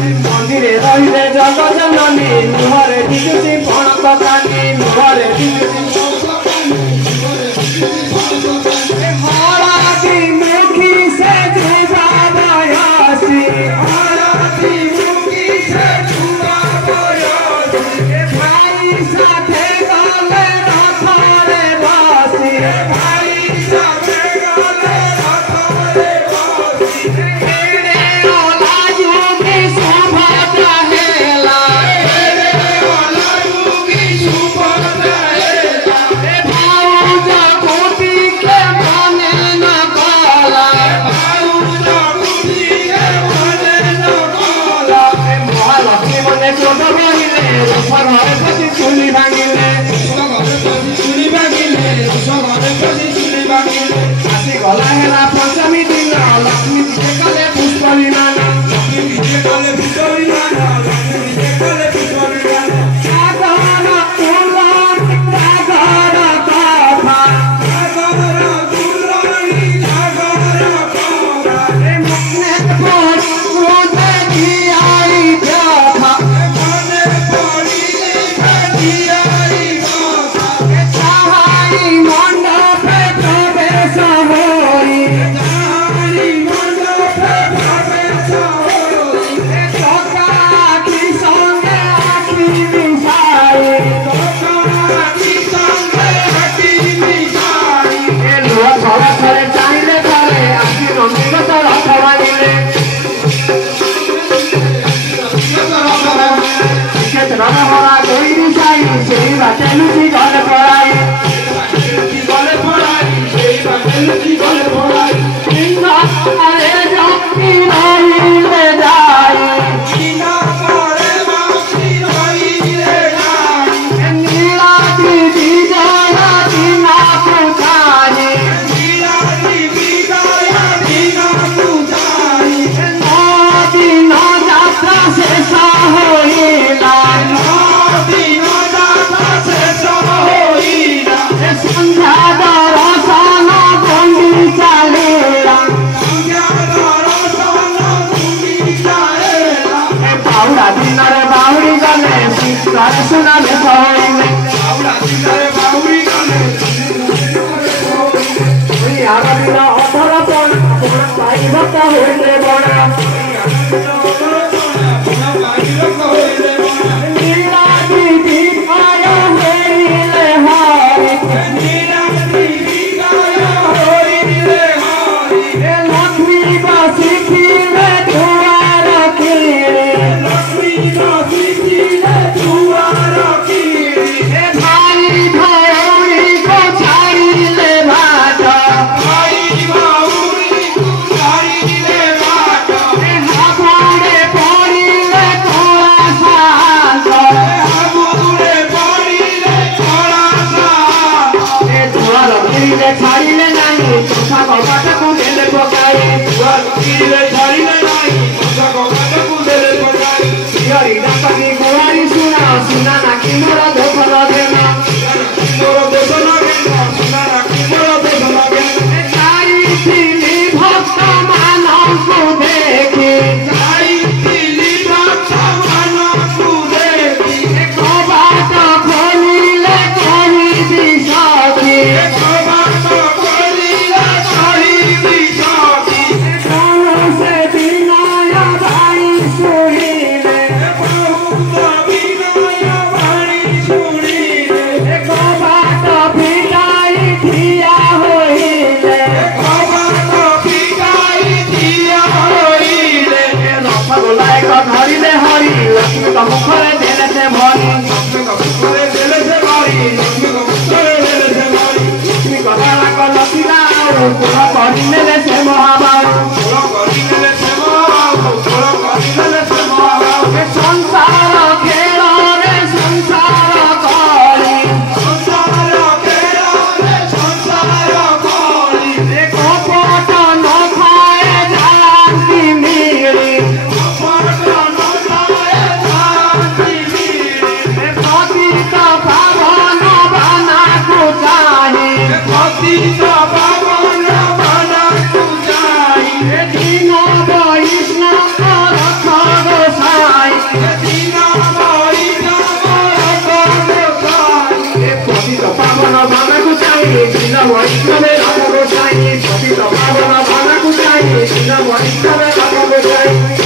मंदिरे रहिले जग जननी नुहरे दिजुती पणक कानी नुहरे दिजुती हराती मुखी से जुबा बयासी हराती मुखी से जुबा बयासी भाई साथे गले रथरे बसी भाई साथे गले रथरे बसी एड़े ओला जुगी शोभा चाहेला एड़े ओला जुगी शोभा चाहेला भाऊज कोटी के मने न काला भाऊज कोटी के मने न काला महालक्ष्मी मने क्रोध रहिले रसर हरे पति चुली भांगिले चुली भांगिले घरे पति चुली भांगिले आसी गला हेला पंचमी दिन लक्ष्मी विजय कले पुष्प विमान लक्ष्मी विजय कले पुष्प विमान लक्ष्मी विजय कले पुष्प विमान सागर तुलन सागर कथा सागर तुलनी सागर कथा ए मने पर क्रोध दियाई व्यथा मने पड़िले दियाई व्यथा ए चाहाई मंडपे प्रवेश होई चाहाई मंडपे प्रवेश होई ए चका की संगे आखी मिसाई चका की संगे आखी मिसाई ए लोहा सरे सरे चाहिले करे आखी नंदिगत रथ बांधिले रमहरा गई जाई सेई बाटे लुची गले पड़ाई गले पड़ाई सेई बाटे लुची गले पड़ाई इंगा अरे जाती रहिले जाई इंगा करे बासी रहिले जाई नीला दीदी जाया दीना पुजारी नीला दीदी जाया दीना पुजारी नदी न जात्रा शेष होइला संध्या दर्शन गंडी चालेला बाउड़ा दिन रे बाउड़ी गले शीतल सुनाले सहोइले बाउड़ा दिन रे बाउड़ी गले आगा दिन अधर पण पाई भक्त होइले बड़ा नीला दीदी आया होइले हारी नीला दीदी आया होइले हारी ए लक्ष्मी बासी खिले दुआर खिले लक्ष्मी बासी खिले दुआर खिले ए भाई भौरी को छाड़िले भाटा भाई भौरी को छाड़िले भाटा ए हाबुड़े पड़िले कोला साथ ए हाबुड़े पड़िले कोला साथ ए दुआर खिले छाड़िले नहीं तुसा कपाट को देले पकाई दुआर खिले छाड़िले नहीं तुसा कपाट को देले पकाई यारी डाकनी गोवारी सुना सुना ना कि मोर दोष लगेना मोर दोष लगेना सुना ना कि मोर दोष लगेना जाई थिली भक्त मानवको देखि जाई थिली भक्त मानवको देखि एक बात खोलिले कहि दिसकी एक बात खोलिले कहि दिसकी कौन से विनय भाई सुनिले कौन से विनय भाई सुनिले एक बात भिड़ाई ठिया होइले एक बात भिड़ाई ठिया होइले रसगोला एक धरिले हरि लक्ष्मी का मुखरे देले से भरी लक्ष्मी का मुखरे देले से भरी लक्ष्मी का मुखरे देले से भरी लक्ष्मी का गला का लसीना कोला करिले से महाबाहु कोला करिले से महाबाहु कोला करिले से महाबाहु ए संसार खेल रे संसार करी संसार खेल रे संसार करी ए कपट न खाए जानती मिली कपट न खाए जानती मिली ए पति का पावन बना को चाहे पति का पावन बना को चाहे Krishna, Krishna, Krishna,